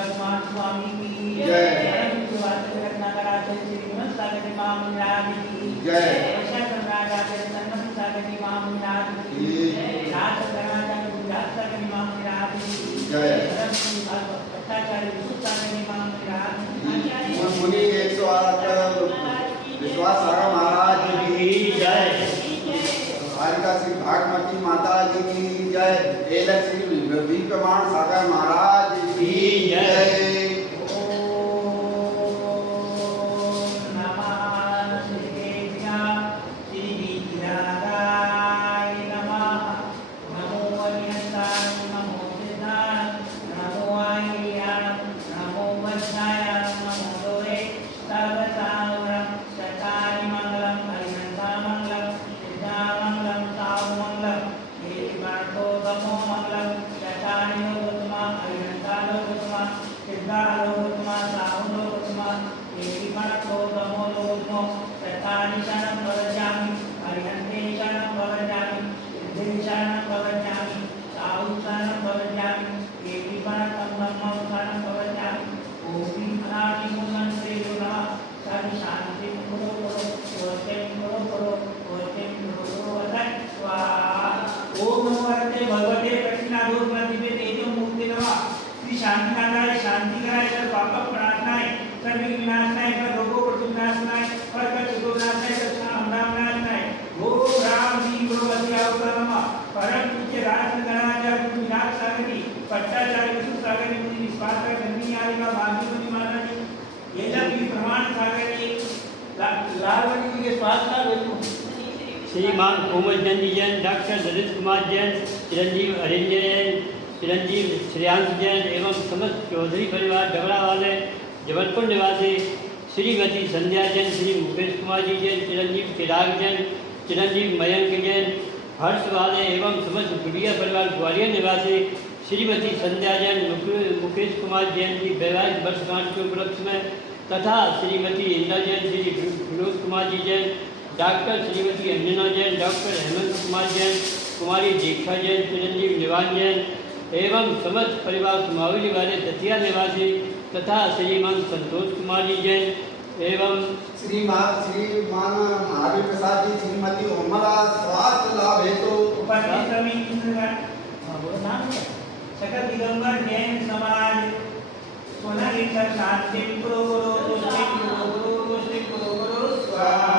भगवान स्वामी की जय। रत्नाकराचार्य श्रीमद सागर महामंडल की जय। वैशाखन राजाचार्य सन्मत सागर महामंडल की राज कराचार्य गुजरात सागर महामंडल की जय। भट्टाचार्य सागर महामंडल मुनि 108 विश्वास सागर महाराज की जय। द्वारिका श्री भागमती माता जी की जय। एलक श्री विप्रमाण सागर महाराज की जय। श्रीमान कोमल चंद जैन, डॉक्टर ललित कुमार जैन, चिरंजीव हरिंद्र जैन, चिरंजीव श्रेयांश जैन एवं समस्त चौधरी परिवार डबरा वाले, जबलपुर निवासी श्रीमती संध्या जैन, श्री मुकेश कुमार जी जैन, चिरंजीव चिराग जैन, चिरंजीव मयंक जैन, हर्ष वाले एवं समस्त गुड़िया परिवार ग्वालियर निवासी श्रीमती संध्या जैन, मुकेश कुमार जैन की वैवाहिक वर्षगांठ के उपलक्ष्य में तथा श्रीमती इंदिरा जैन, श्री विनोद कुमार जी जैन, डॉक्टर श्रीमती अंजना जैन, डॉक्टर हेमंत कुमार जैन, कुमारी दीक्षा जैन, चिरंजीव निवान जैन एवं समस्त परिवार सुमावली वाले दतिया निवासी तथा श्रीमान संतोष कुमार जी जैन एवं श्रीमान महावीर प्रसाद जी, श्रीमती उर्मिला स्वास्थ्य लाभ हेतु उपस्थित सभी सकल दिगंबर जैन समाज सोनाली शांति करो स्वाहा।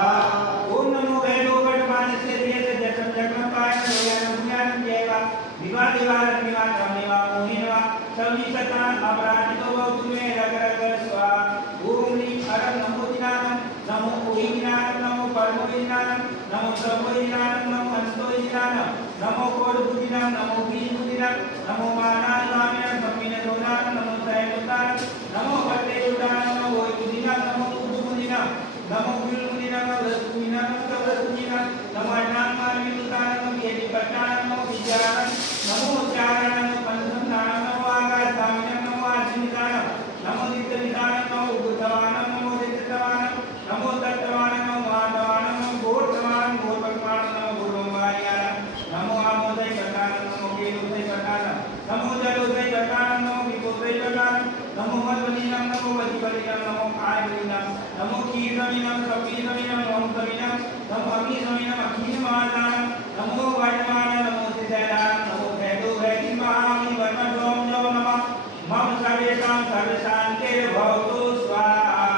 ओम नमो वैभव पटमान से जगम जगम पाठ ज्ञानम ज्ञानम जयवा विवा दिवार निवा कमेवा मोहिनवा सभी सता अपराधितो बहु में रग रग स्वाहा। ओम लीं अरं नमो दिनानम नमो ओहि दिनानम नमो परमो दिनानम नमो सर्वो दिनानम नमो अंतो दिनानम नमो कोड बुद्धिनाम नमो बीज बुद्धिनाम नमो मानान नामिनाम सम्मिन दोनाम नमो सैमुतान नमो पते उदान नमो ओहि बुद्धिनाम नमो उद्दु बुद्धिनाम नमो गुरु मुनिनाम रसुनिनाम कवरसुनिनाम नमो नामानि उदान नमो येति पट्टान नमो विचारन नमो चारण नमो पंचमनाम नमो आकाशामिनाम नमो आचिनिदान नमो नित्यनिदान नमो उद्धवान नमो दित्यवान नमो तत्वान नमो माधवान नमो गोत्रवान गोत्रवान नमो गुरुवायान नमो आमोदय कटान नमो केलोदय कटान नमो जलोदय कटान नमो विपोदय कटान नमो मधुबलिनाम नमो वधिबलिनाम नमो आयबलिनाम नमो कीर्तनिनाम कपिलनिनाम नमो कविनाम नमो अमीसमिनाम अखिलमानाम नमो वर्णमान नमो सिद्धदान नमो भैदो भैदी महामि वर्णोम नमः मम सर्वेषां सर्वशान्तिर्भवतु स्वाहा।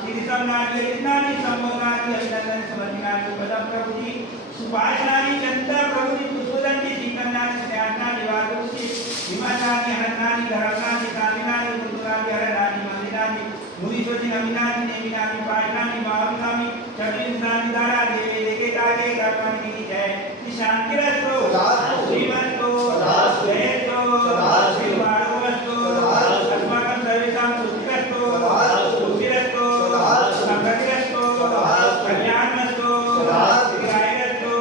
श्री सम्नानि यज्ञानि सम्भोगानि अभिनन्दन समर्पणानि पदं प्रभुति सुभाषणानि चन्द्र प्रभुति पुष्पदन्ति श्रीकन्यानि स्नानानि वारुषि विमानानि हरणानि धरणानि कामिनानि पुत्राणि हरणानि मंदिरानि मुनिश्वति नमिनानि नेमिनानि पाठनानि महाविनानि चतुर्विंशानि धारा देवे देके कागे कर्मणि की जय। शांतिरस्तु श्रीमन्तु जयतु श्रीवाणोस्तु अस्माकं सर्वेषां सुखिरस्तु सुखिरस्तु समृद्धिरस्तु कल्याणमस्तु दीर्घायुरस्तु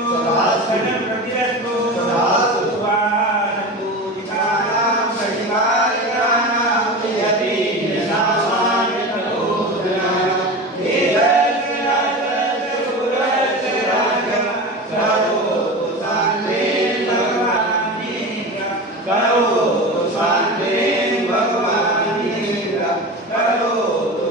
धनं प्रतिरस्तु स्वाहान्तु दितानां परिवाराणां यदि करो शांति भगवान करोतु